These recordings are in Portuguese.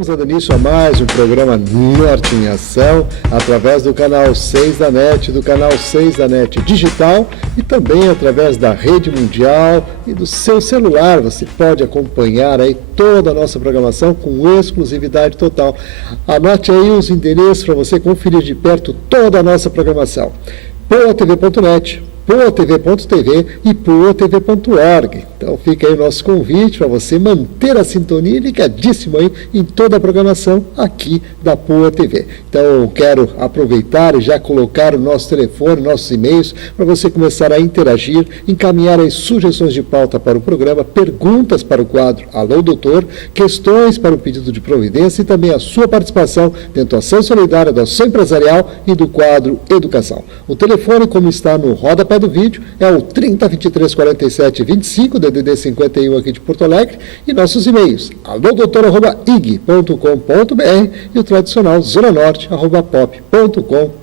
Estamos dando início a mais um programa Norte em Ação, através do canal 6 da NET, do canal 6 da NET Digital e também através da rede mundial e do seu celular. Você pode acompanhar aí toda a nossa programação com exclusividade total. Anote aí os endereços para você conferir de perto toda a nossa programação. poatv.net, poatv.tv e poatv.org. Então fica aí o nosso convite para você manter a sintonia ligadíssimo aí em toda a programação aqui da Poa TV. Então eu quero aproveitar e já colocar o nosso telefone, nossos e-mails, para você começar a interagir, encaminhar aí sugestões de pauta para o programa, perguntas para o quadro Alô Doutor, questões para o pedido de providência e também a sua participação dentro da ação solidária, da ação empresarial e do quadro Educação. O telefone, como está no rodapé do vídeo, é o 30 23 47 25, DDD 51 aqui de Porto Alegre, e nossos e-mails, alodoutor@ig.com.br e o tradicional zonanorte@pop.com.br.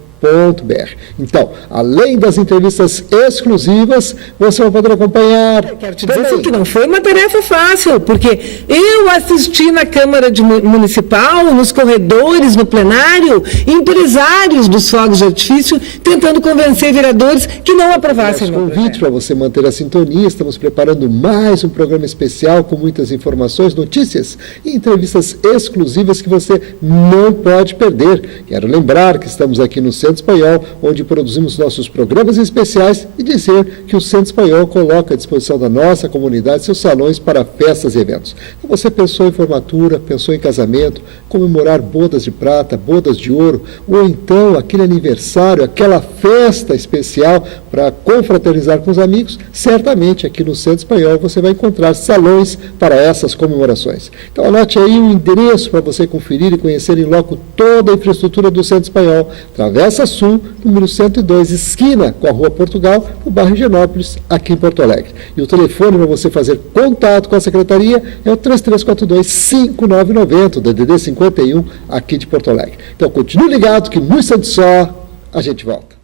Então, além das entrevistas exclusivas, você vai poder acompanhar. Eu quero te dizer assim, que não foi uma tarefa fácil, porque eu assisti na Câmara Municipal, nos corredores, no plenário, empresários dos fogos de artifício tentando convencer vereadores que não aprovassem o convite para você manter a sintonia. Estamos preparando mais um programa especial com muitas informações, notícias e entrevistas exclusivas que você não pode perder. Quero lembrar que estamos aqui no Centro Espanhol, onde produzimos nossos programas especiais, e dizer que o Centro Espanhol coloca à disposição da nossa comunidade seus salões para festas e eventos. Então, você pensou em formatura, pensou em casamento, comemorar bodas de prata, bodas de ouro, ou então aquele aniversário, aquela festa especial para confraternizar com os amigos, certamente aqui no Centro Espanhol você vai encontrar salões para essas comemorações. Então anote aí o endereço para você conferir e conhecer em loco toda a infraestrutura do Centro Espanhol. Travessa Sul, número 102, esquina com a Rua Portugal, no bairro Higienópolis, aqui em Porto Alegre. E o telefone para você fazer contato com a Secretaria é o 3342-5990, DDD 51, aqui de Porto Alegre. Então continue ligado que no instante só a gente volta.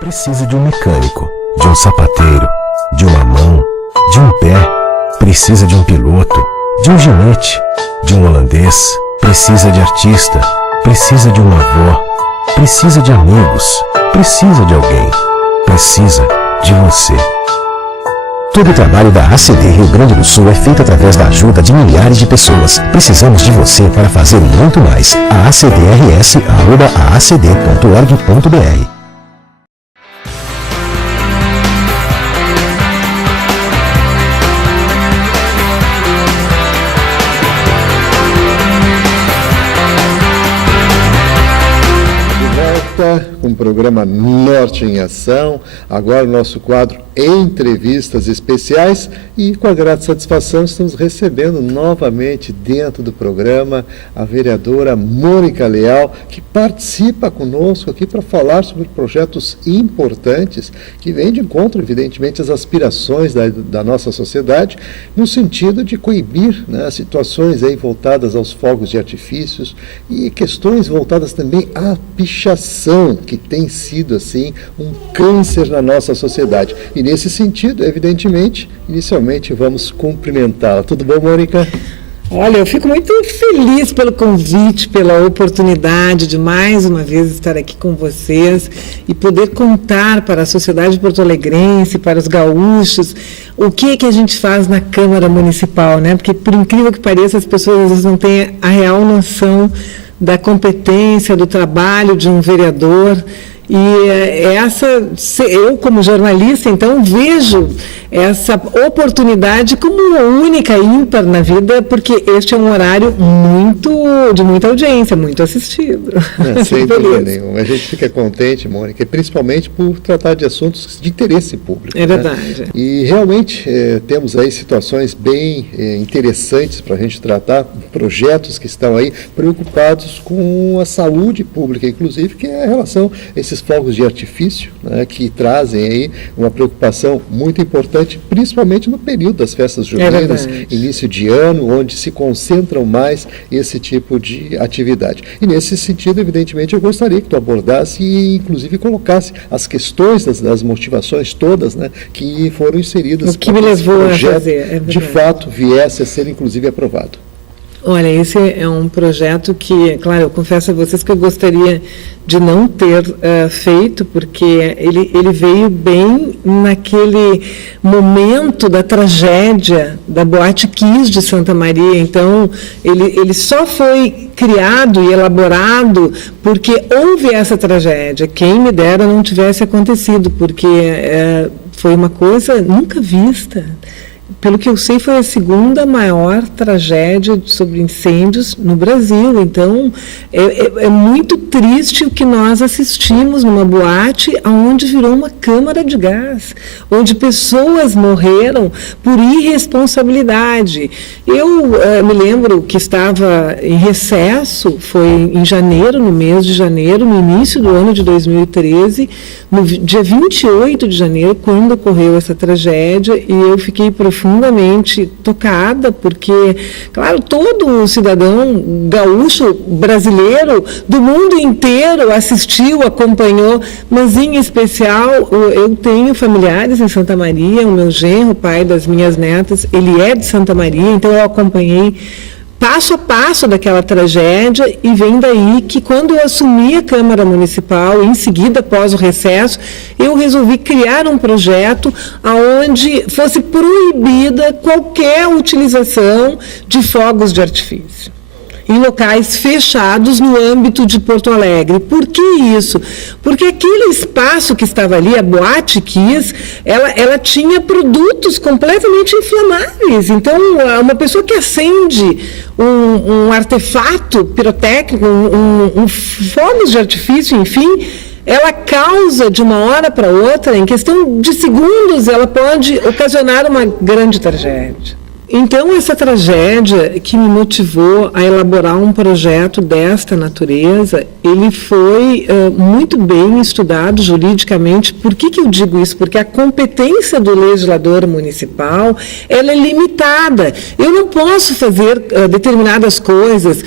Precisa de um mecânico, de um sapateiro, de uma mão, de um pé. Precisa de um piloto, de um ginete, de um holandês. Precisa de artista, precisa de uma avó. Precisa de amigos, precisa de alguém, precisa de você. Todo o trabalho da ACD Rio Grande do Sul é feito através da ajuda de milhares de pessoas. Precisamos de você para fazer muito mais. acdrs@aacd.org.br. Com o programa Norte em Ação, agora o nosso quadro Entrevistas Especiais, e com a grata satisfação estamos recebendo novamente dentro do programa a vereadora Mônica Leal, que participa conosco aqui para falar sobre projetos importantes que vêm de encontro, evidentemente, às aspirações da nossa sociedade, no sentido de coibir, né, situações aí voltadas aos fogos de artifícios e questões voltadas também à pichação, que tem sido, assim, um câncer na nossa sociedade. E nesse sentido, evidentemente, inicialmente vamos cumprimentá-la. Tudo bom, Mônica? Olha, eu fico muito feliz pelo convite, pela oportunidade de mais uma vez estar aqui com vocês e poder contar para a sociedade porto-alegrense, para os gaúchos, o que a gente faz na Câmara Municipal, né? Porque, por incrível que pareça, as pessoas às vezes não têm a real noção da competência, do trabalho de um vereador. E eu, como jornalista, então, vejo essa oportunidade como única, ímpar na vida, porque este é um horário de muita audiência, muito assistido. Sem dúvida nenhuma. A gente fica contente, Mônica, principalmente por tratar de assuntos de interesse público. É verdade. Né? E realmente temos aí situações bem interessantes para a gente tratar, projetos que estão aí preocupados com a saúde pública, inclusive, que é a relação a esses fogos de artifício, né, que trazem aí uma preocupação muito importante, principalmente no período das festas juninas, início de ano, onde se concentram mais esse tipo de atividade. E nesse sentido, evidentemente, eu gostaria que tu abordasse e, inclusive, colocasse as questões das motivações todas, né, que foram inseridas. O que me levou a fazer, de fato, viesse a ser, inclusive, aprovado. Olha, esse é um projeto que, claro, eu confesso a vocês que eu gostaria de não ter feito, porque ele veio bem naquele momento da tragédia da Boate Kiss de Santa Maria. Então, ele só foi criado e elaborado porque houve essa tragédia. Quem me dera não tivesse acontecido, porque foi uma coisa nunca vista. Pelo que eu sei, foi a segunda maior tragédia sobre incêndios no Brasil. Então, é muito triste o que nós assistimos numa boate onde virou uma câmara de gás, onde pessoas morreram por irresponsabilidade. Eu me lembro que estava em recesso, foi em janeiro, no mês de janeiro, no início do ano de 2013, no dia 28 de janeiro, quando ocorreu essa tragédia, e eu fiquei profundamente tocada, porque, claro, todo cidadão gaúcho, brasileiro, do mundo inteiro assistiu, acompanhou, mas em especial eu tenho familiares em Santa Maria, o meu genro, pai das minhas netas, ele é de Santa Maria, então eu acompanhei passo a passo daquela tragédia, e vem daí que quando eu assumi a Câmara Municipal, em seguida, após o recesso, eu resolvi criar um projeto onde fosse proibida qualquer utilização de fogos de artifício em locais fechados no âmbito de Porto Alegre. Por que isso? Porque aquele espaço que estava ali, a Boate Kiss, ela tinha produtos completamente inflamáveis. Então, uma pessoa que acende um artefato pirotécnico, um fogos de artifício, enfim, ela causa de uma hora para outra, em questão de segundos, ela pode ocasionar uma grande tragédia. Então, essa tragédia que me motivou a elaborar um projeto desta natureza, ele foi muito bem estudado juridicamente. Por que eu digo isso? Porque a competência do legislador municipal, ela é limitada. Eu não posso fazer determinadas coisas,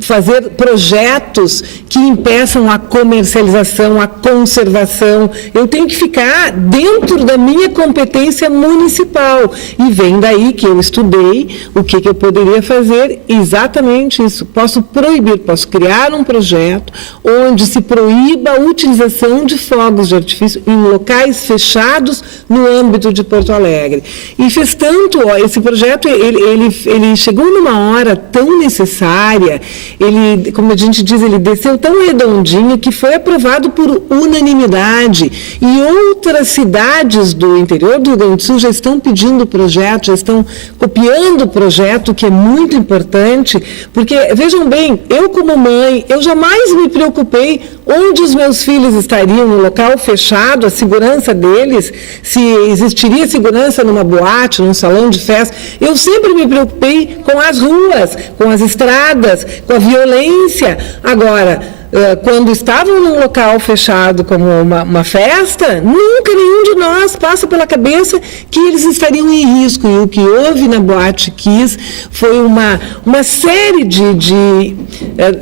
fazer projetos que impeçam a comercialização, a conservação. Eu tenho que ficar dentro da minha competência municipal. E vem daí que eu estudei o que eu poderia fazer, exatamente isso. Posso proibir, posso criar um projeto onde se proíba a utilização de fogos de artifício em locais fechados no âmbito de Porto Alegre. E fez tanto, esse projeto, ele chegou numa hora tão necessária. Ele, como a gente diz, ele desceu tão redondinho que foi aprovado por unanimidade. E outras cidades do interior do Rio Grande do Sul já estão pedindo o projeto, já estão copiando o projeto, que é muito importante, porque, vejam bem, eu como mãe, eu jamais me preocupei onde os meus filhos estariam, no local fechado, a segurança deles, se existiria segurança numa boate, num salão de festa. Eu sempre me preocupei com as ruas, com as estradas, com a violência. Agora, quando estavam num local fechado como uma festa, nunca nenhum de nós passa pela cabeça que eles estariam em risco. E o que houve na Boate Kiss foi uma série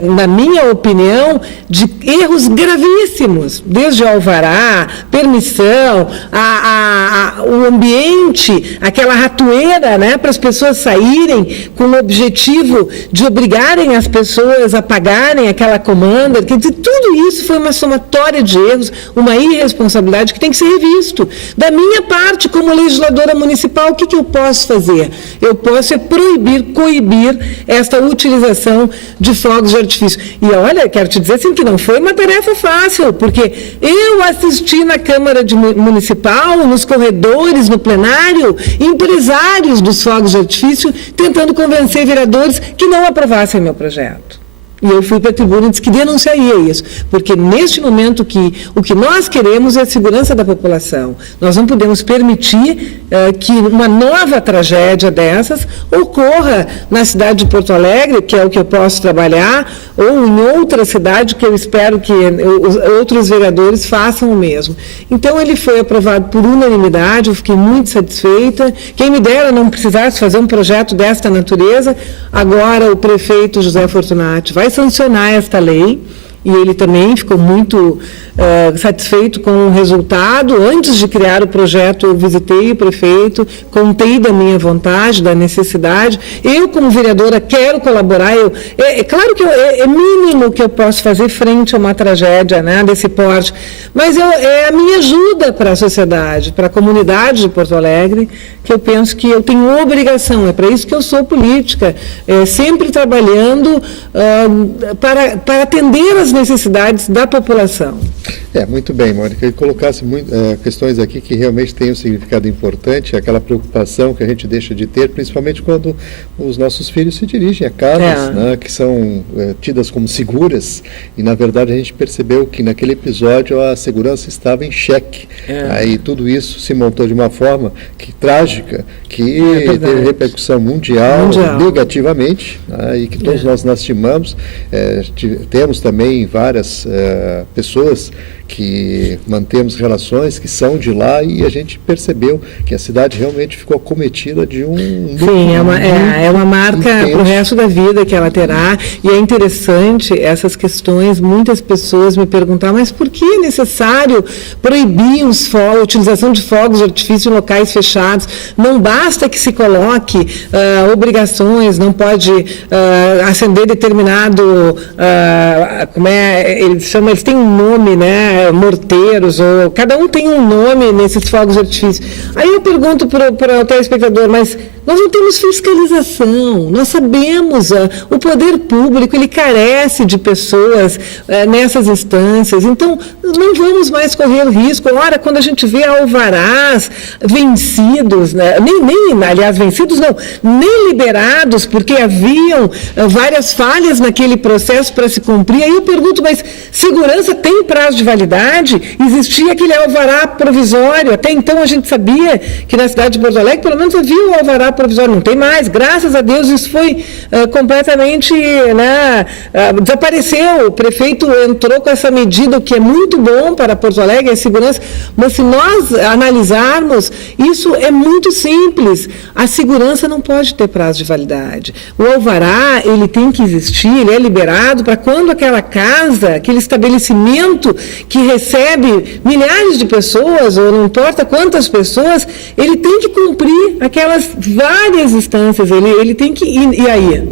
na minha opinião, de erros gravíssimos, desde alvará, permissão, o ambiente, aquela ratoeira, né, para as pessoas saírem com o objetivo de obrigarem as pessoas a pagarem aquela comanda. Quer dizer, tudo isso foi uma somatória de erros, uma irresponsabilidade que tem que ser revisto. Da minha parte, como legisladora municipal, o que eu posso fazer? Eu posso proibir, coibir esta utilização de fogos de artifício. E olha, quero te dizer assim, que não foi uma tarefa fácil, porque eu assisti na Câmara Municipal, nos corredores, no plenário, empresários dos fogos de artifício tentando convencer vereadores que não aprovassem meu projeto. E eu fui para a tribuna e disse que denunciaria isso, porque neste momento o que nós queremos é a segurança da população. Nós não podemos permitir que uma nova tragédia dessas ocorra na cidade de Porto Alegre, que é o que eu posso trabalhar, ou em outra cidade, que eu espero que outros vereadores façam o mesmo. Então, ele foi aprovado por unanimidade, eu fiquei muito satisfeita. Quem me dera não precisasse fazer um projeto desta natureza. Agora, o prefeito José Fortunati vai sancionar esta lei e ele também ficou muito satisfeito com o resultado. Antes de criar o projeto, eu visitei o prefeito, contei da minha vontade, da necessidade. Eu, como vereadora, quero colaborar. Claro que é mínimo que eu posso fazer frente a uma tragédia, né, desse porte, mas é a minha ajuda para a sociedade, para a comunidade de Porto Alegre, que eu penso que eu tenho obrigação. É para isso que eu sou política, sempre trabalhando para atender as necessidades da população. Muito bem, Mônica, e colocasse questões aqui que realmente têm um significado importante, aquela preocupação que a gente deixa de ter, principalmente quando os nossos filhos se dirigem a casas, né, que são tidas como seguras, e na verdade a gente percebeu que naquele episódio a segurança estava em xeque. Aí tudo isso se montou de uma forma trágica, que teve repercussão mundial. Negativamente, né, e que todos nós lastimamos. Temos também várias pessoas que mantemos relações, que são de lá, e a gente percebeu que a cidade realmente ficou acometida de um... Sim, é uma marca para o resto da vida que ela terá, e é interessante essas questões. Muitas pessoas me perguntaram, mas por que é necessário proibir a utilização de fogos de artifício em locais fechados? Não basta que se coloque obrigações, não pode acender determinado, eles têm um nome, né? Morteiros, ou cada um tem um nome nesses fogos de artifício. Aí eu pergunto para o telespectador, mas nós não temos fiscalização, nós sabemos, o poder público, ele carece de pessoas nessas instâncias, então não vamos mais correr risco. Ora, quando a gente vê alvarás vencidos, né, aliás, vencidos não, nem liberados, porque haviam várias falhas naquele processo para se cumprir, aí eu pergunto, mas segurança tem prazo de validade? Existia aquele alvará provisório, até então a gente sabia que na cidade de Porto Alegre pelo menos havia o alvará provisório, não tem mais, graças a Deus isso foi completamente, né, desapareceu. O prefeito entrou com essa medida, o que é muito bom para Porto Alegre, a segurança, mas se nós analisarmos, isso é muito simples. A segurança não pode ter prazo de validade. O alvará, ele tem que existir, ele é liberado para quando aquela casa, aquele estabelecimento que recebe milhares de pessoas, ou não importa quantas pessoas, ele tem que cumprir aquelas várias instâncias, ele tem que ir. E aí?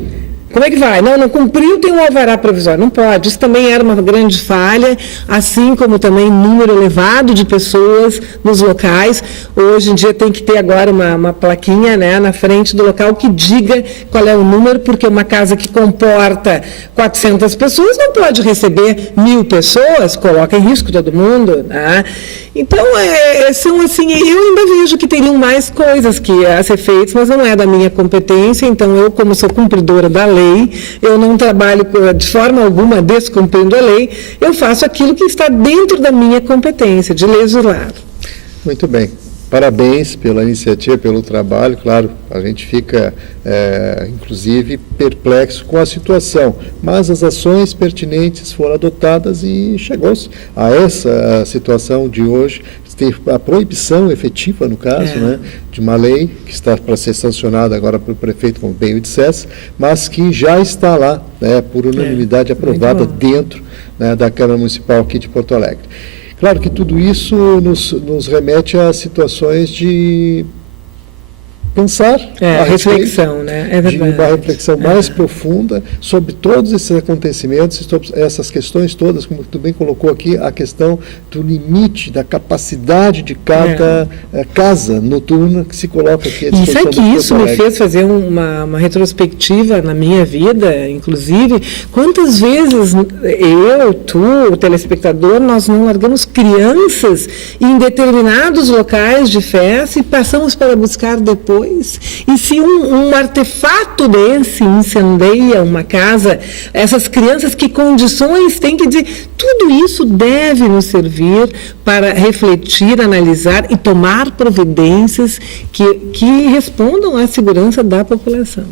Como é que vai? Não cumpriu, tem um alvará provisório. Não pode. Isso também era uma grande falha, assim como também número elevado de pessoas nos locais. Hoje em dia tem que ter agora uma plaquinha, né, na frente do local que diga qual é o número, porque uma casa que comporta 400 pessoas não pode receber 1.000 pessoas, coloca em risco todo mundo, né? Então, são assim, eu ainda vejo que teriam mais coisas a ser feitas, mas não é da minha competência. Então, eu, como sou cumpridora da lei, eu não trabalho de forma alguma descumprindo a lei, eu faço aquilo que está dentro da minha competência, de legislar. Muito bem. Parabéns pela iniciativa, pelo trabalho. Claro, a gente fica, inclusive, perplexo com a situação, mas as ações pertinentes foram adotadas e chegou-se a essa situação de hoje, ter a proibição efetiva, no caso, né, de uma lei que está para ser sancionada agora pelo prefeito, como bem o dissesse, mas que já está lá, né, por unanimidade aprovada dentro, né, da Câmara Municipal aqui de Porto Alegre. Claro que tudo isso nos remete a situações de pensar a reflexão, né? É verdade. De uma reflexão mais profunda sobre todos esses acontecimentos, sobre essas questões todas, como tu bem colocou aqui, a questão do limite, da capacidade de cada casa noturna que se coloca aqui à disposição. E sabe que isso me fez fazer uma retrospectiva na minha vida, inclusive, quantas vezes tu, o telespectador, nós não largamos crianças em determinados locais de festa e passamos para buscar depois. E se um artefato desse incendeia uma casa, essas crianças, que condições têm que dizer? Tudo isso deve nos servir para refletir, analisar e tomar providências que respondam à segurança da população.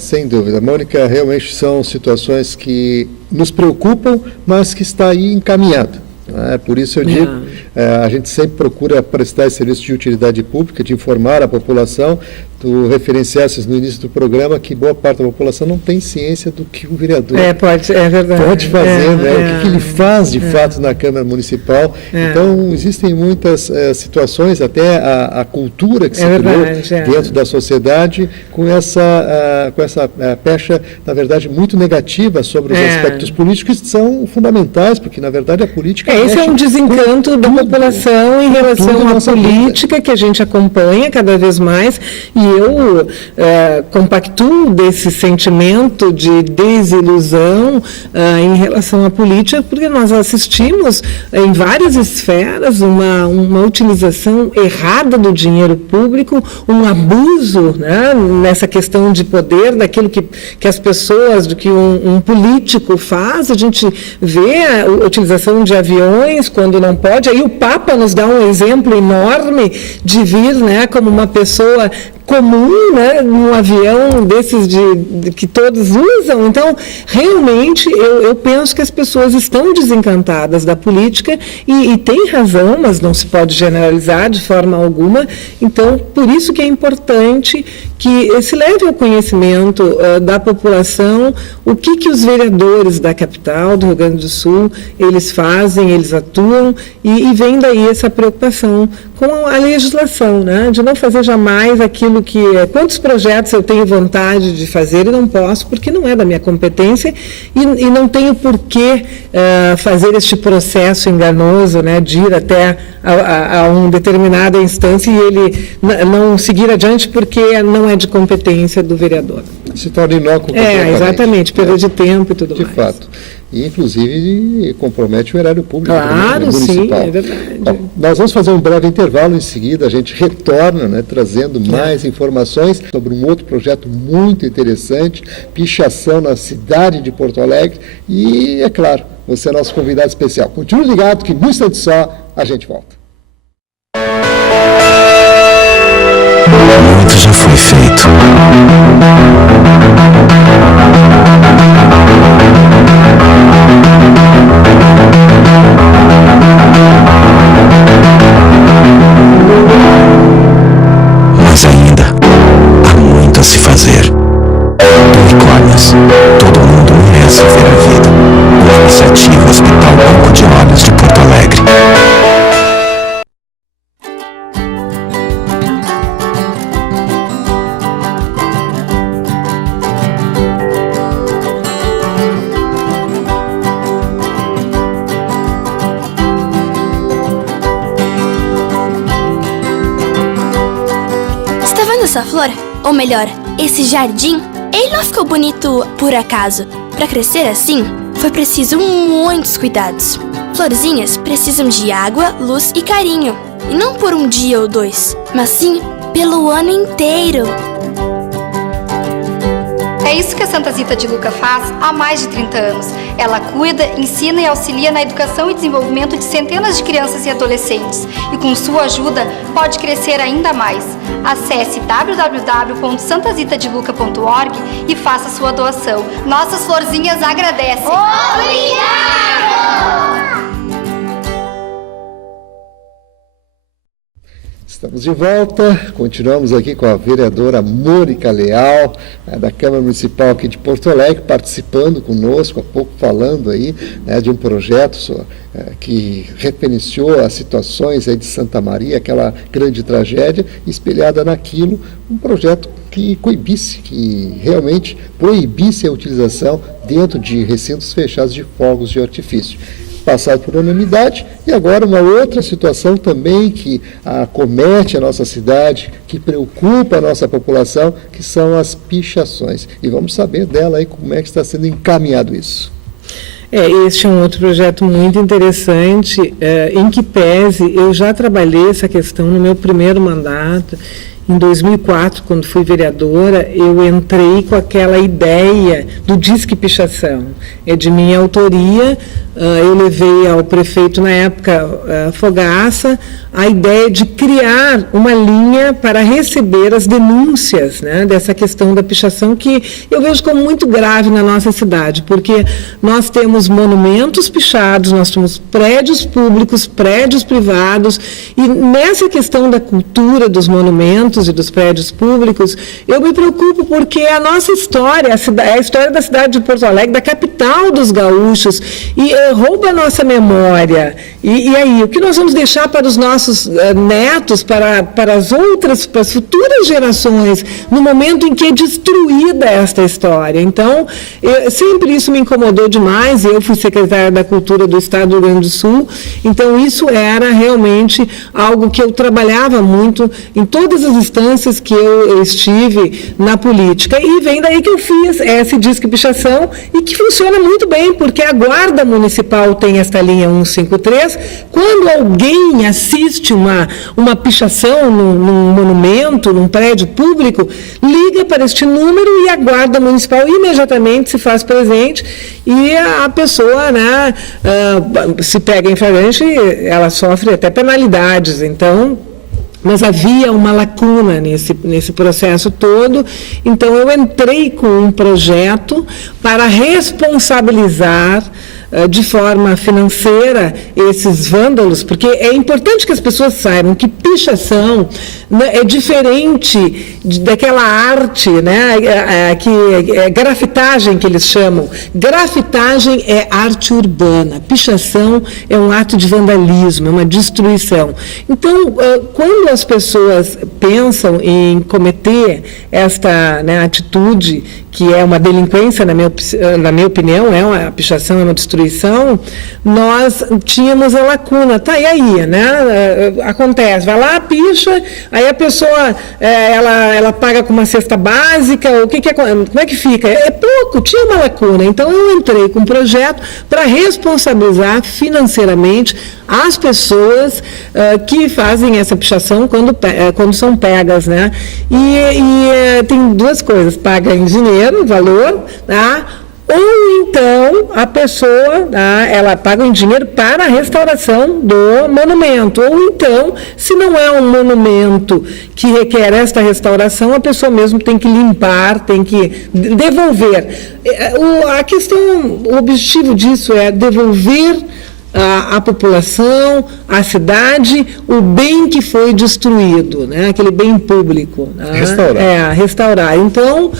Sem dúvida. Mônica, realmente são situações que nos preocupam, mas que está aí encaminhado. Por isso eu digo, a gente sempre procura prestar esse serviço de utilidade pública, de informar a população, Tu referenciasses no início do programa que boa parte da população não tem ciência do que o vereador é verdade. pode fazer, o que ele faz de fato na Câmara Municipal. Então, existem muitas situações, até a cultura que se criou dentro da sociedade com essa pecha, na verdade, muito negativa sobre os aspectos políticos que são fundamentais, porque, na verdade, a política... Esse é um desencanto da população em relação à política que a gente acompanha cada vez mais, e eu compactuo desse sentimento de desilusão em relação à política, porque nós assistimos em várias esferas uma utilização errada do dinheiro público, um abuso, né, nessa questão de poder, daquilo que as pessoas, do que um político faz. A gente vê a utilização de aviões quando não pode. Aí o Papa nos dá um exemplo enorme de vir, né, como uma pessoa comum, né, num avião desses que todos usam. Então, realmente, eu penso que as pessoas estão desencantadas da política e tem razão, mas não se pode generalizar de forma alguma. Então, por isso que é importante que se leve ao conhecimento da população o que os vereadores da capital, do Rio Grande do Sul, eles fazem, eles atuam, e vem daí essa preocupação com a legislação, né, de não fazer jamais aquilo que... Quantos projetos eu tenho vontade de fazer e não posso, porque não é da minha competência, e não tenho por que fazer este processo enganoso, né, de ir até a uma determinada instância e ele não seguir adiante porque não é de competência do vereador. Se torna inócuo. Exatamente, perda de tempo e tudo mais. De fato. E, inclusive, compromete o erário público municipal. Sim, é verdade. Bom, nós vamos fazer um breve intervalo, em seguida a gente retorna, né, trazendo mais informações sobre um outro projeto muito interessante, pichação na cidade de Porto Alegre, e, é claro, você é nosso convidado especial. Continue ligado que, no instante só, a gente volta. Muito já foi feito. Mas ainda há muito a se fazer. Unicórnios. Todo mundo merece ver a vida. Uma iniciativa Hospital Banco de Olhos de Porto Alegre. Essa flor, ou melhor, esse jardim, ele não ficou bonito por acaso. Para crescer assim, foi preciso muitos cuidados. Florzinhas precisam de água, luz e carinho. E não por um dia ou dois, mas sim pelo ano inteiro. É isso que a Santa Zita de Luca faz há mais de 30 anos. Ela cuida, ensina e auxilia na educação e desenvolvimento de centenas de crianças e adolescentes. E com sua ajuda, pode crescer ainda mais. Acesse www.santazitadeluca.org e faça sua doação. Nossas florzinhas agradecem. Obrigado! Estamos de volta, continuamos aqui com a vereadora Mônica Leal, da Câmara Municipal aqui de Porto Alegre, participando conosco, há pouco falando aí, né, de um projeto que referenciou as situações aí de Santa Maria, aquela grande tragédia, espelhada naquilo, um projeto que coibisse, que realmente proibisse a utilização dentro de recintos fechados de fogos de artifício. Passado por unanimidade, e agora uma outra situação também que acomete a nossa cidade, que preocupa a nossa população, que são as pichações. E vamos saber dela aí como é que está sendo encaminhado isso. Este é um outro projeto muito interessante, em que pese eu já trabalhei essa questão no meu primeiro mandato. Em 2004, quando fui vereadora, eu entrei com aquela ideia do Disque Pichação. É de minha autoria, eu levei ao prefeito, na época, Fogaça, a ideia de criar uma linha para receber as denúncias, né, dessa questão da pichação, que eu vejo como muito grave na nossa cidade, porque nós temos monumentos pichados, nós temos prédios públicos, prédios privados, e nessa questão da cultura dos monumentos, monumentos e dos prédios públicos, eu me preocupo porque a nossa história, a história da cidade de Porto Alegre, da capital dos gaúchos, e rouba a nossa memória. E aí, o que nós vamos deixar para os nossos netos, para as futuras gerações, no momento em que é destruída esta história? Então, sempre isso me incomodou demais. Eu fui secretária da Cultura do Estado do Rio Grande do Sul, então isso era realmente algo que eu trabalhava muito em todas as instâncias que eu estive na política. E vem daí que eu fiz esse Disque Pichação, e que funciona muito bem, porque a Guarda Municipal tem esta linha 153. Quando alguém assiste uma pichação num monumento, num prédio público, liga para este número e a Guarda Municipal imediatamente se faz presente, e a pessoa, né, se pega em flagrante, ela sofre até penalidades. Então, mas havia uma lacuna nesse processo todo, então eu entrei com um projeto para responsabilizar de forma financeira esses vândalos, porque é importante que as pessoas saibam que pichação é diferente daquela arte, né, que é grafitagem, que eles chamam. Grafitagem é arte urbana, pichação é um ato de vandalismo, é uma destruição. Então, quando as pessoas pensam em cometer esta, né, atitude, que é uma delinquência, na minha opinião, a pichação é uma destruição, nós tínhamos a lacuna. Tá, e aí, né? Acontece, vai lá, picha, aí a pessoa, ela paga com uma cesta básica, como é que fica? É pouco, tinha uma lacuna. Então, eu entrei com um projeto para responsabilizar financeiramente as pessoas que fazem essa pichação quando são pegas, né? E tem duas coisas: paga em dinheiro, valor, tá? Ou então a pessoa, ela paga em dinheiro para a restauração do monumento. Ou então, se não é um monumento que requer esta restauração, a pessoa mesmo tem que limpar, tem que devolver. O objetivo disso é devolver a população, a cidade, o bem que foi destruído, né? Aquele bem público. Restaurar. Restaurar. Então,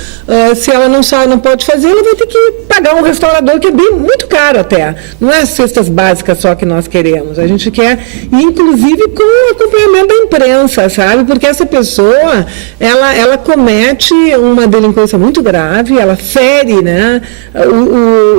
se ela não pode fazer, ela vai ter que pagar um restaurador, que é muito caro até. Não é as cestas básicas só que nós queremos. A gente quer, inclusive, com o acompanhamento da imprensa, sabe? Porque essa pessoa, ela comete uma delinquência muito grave, ela fere, né,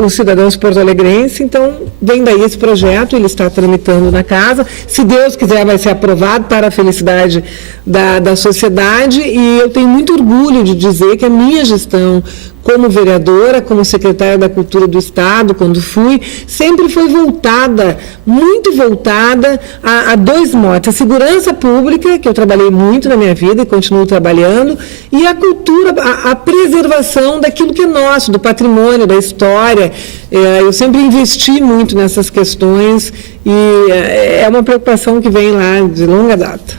os cidadãos porto-alegrenses. Então, vem daí esse projeto, ele está tramitando na casa. Se Deus quiser, vai ser aprovado para a felicidade da sociedade, e eu tenho muito orgulho de dizer que a minha gestão como vereadora, como secretária da Cultura do Estado, quando fui, sempre foi muito voltada a dois motes: a segurança pública, que eu trabalhei muito na minha vida e continuo trabalhando, e a cultura, a preservação daquilo que é nosso, do patrimônio, da história. Eu sempre investi muito nessas questões, e é uma preocupação que vem lá de longa data.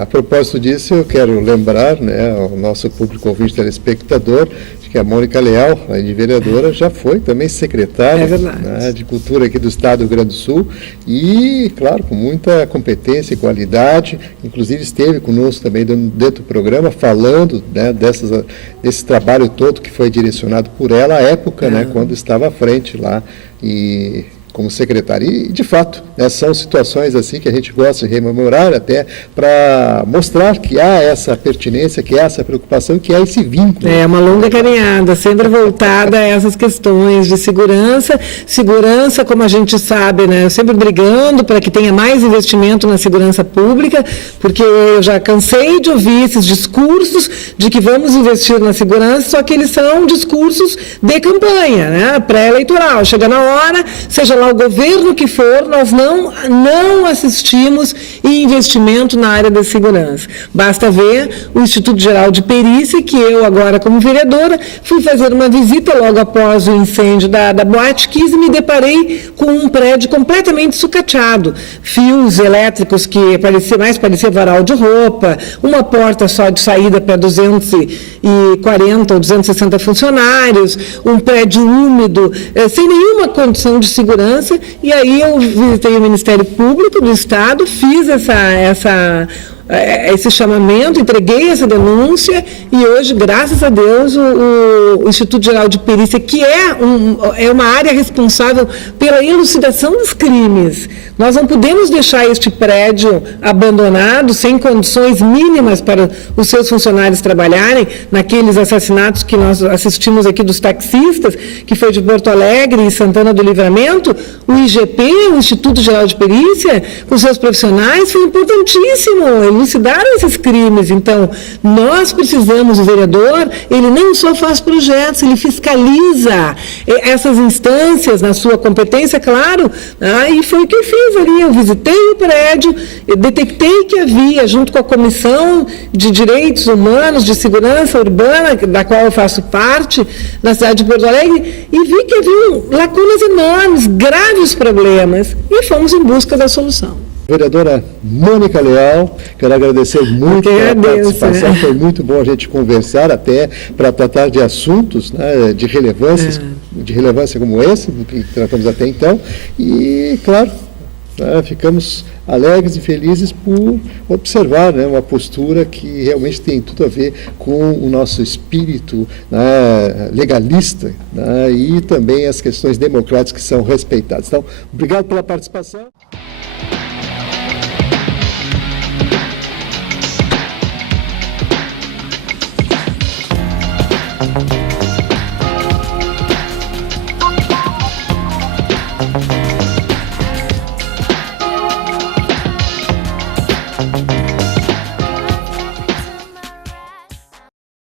A propósito disso, eu quero lembrar, né, ao nosso público ouvinte telespectador, que a Mônica Leal, a vereadora, já foi também secretária, né, de Cultura aqui do Estado do Rio Grande do Sul, e, claro, com muita competência e qualidade. Inclusive esteve conosco também dentro do programa, falando, né, desse trabalho todo que foi direcionado por ela à época, né, quando estava à frente lá, e como secretária. E, de fato, né, são situações assim que a gente gosta de rememorar, até para mostrar que há essa pertinência, que há essa preocupação, que há esse vínculo. É uma longa caminhada, sempre voltada a essas questões de segurança. Segurança, como a gente sabe, né, sempre brigando para que tenha mais investimento na segurança pública, porque eu já cansei de ouvir esses discursos de que vamos investir na segurança, só que eles são discursos de campanha, né, pré-eleitoral. Chega na hora, seja lá o governo que for, nós não assistimos em investimento na área da segurança. Basta ver o Instituto Geral de Perícia, que eu agora, como vereadora, fui fazer uma visita logo após o incêndio da Boate Kiss e me deparei com um prédio completamente sucateado. Fios elétricos que parecia varal de roupa, uma porta só de saída para 240 ou 260 funcionários, um prédio úmido, sem nenhuma condição de segurança. E aí eu visitei o Ministério Público do Estado, fiz esse chamamento, entreguei essa denúncia e hoje, graças a Deus, o Instituto Geral de Perícia, que é uma área responsável pela elucidação dos crimes. Nós não podemos deixar este prédio abandonado, sem condições mínimas para os seus funcionários trabalharem, naqueles assassinatos que nós assistimos aqui dos taxistas, que foi de Porto Alegre e Santana do Livramento. O IGP, o Instituto Geral de Perícia, com seus profissionais, foi importantíssimo elucidar esses crimes. Então, nós precisamos, o vereador, ele não só faz projetos, ele fiscaliza essas instâncias na sua competência, claro, e foi o que eu fiz ali. Eu visitei o prédio, eu detectei que havia, junto com a Comissão de Direitos Humanos, de Segurança Urbana, da qual eu faço parte, na cidade de Porto Alegre, e vi que havia lacunas enormes, graves problemas, e fomos em busca da solução. Vereadora Mônica Leal, quero agradecer muito a participação, foi muito bom a gente conversar até para tratar de assuntos, né, de relevância como esse, do que tratamos até então, e, claro, ficamos alegres e felizes por observar, né, uma postura que realmente tem tudo a ver com o nosso espírito, né, legalista, né, e também as questões democráticas que são respeitadas. Então, obrigado pela participação.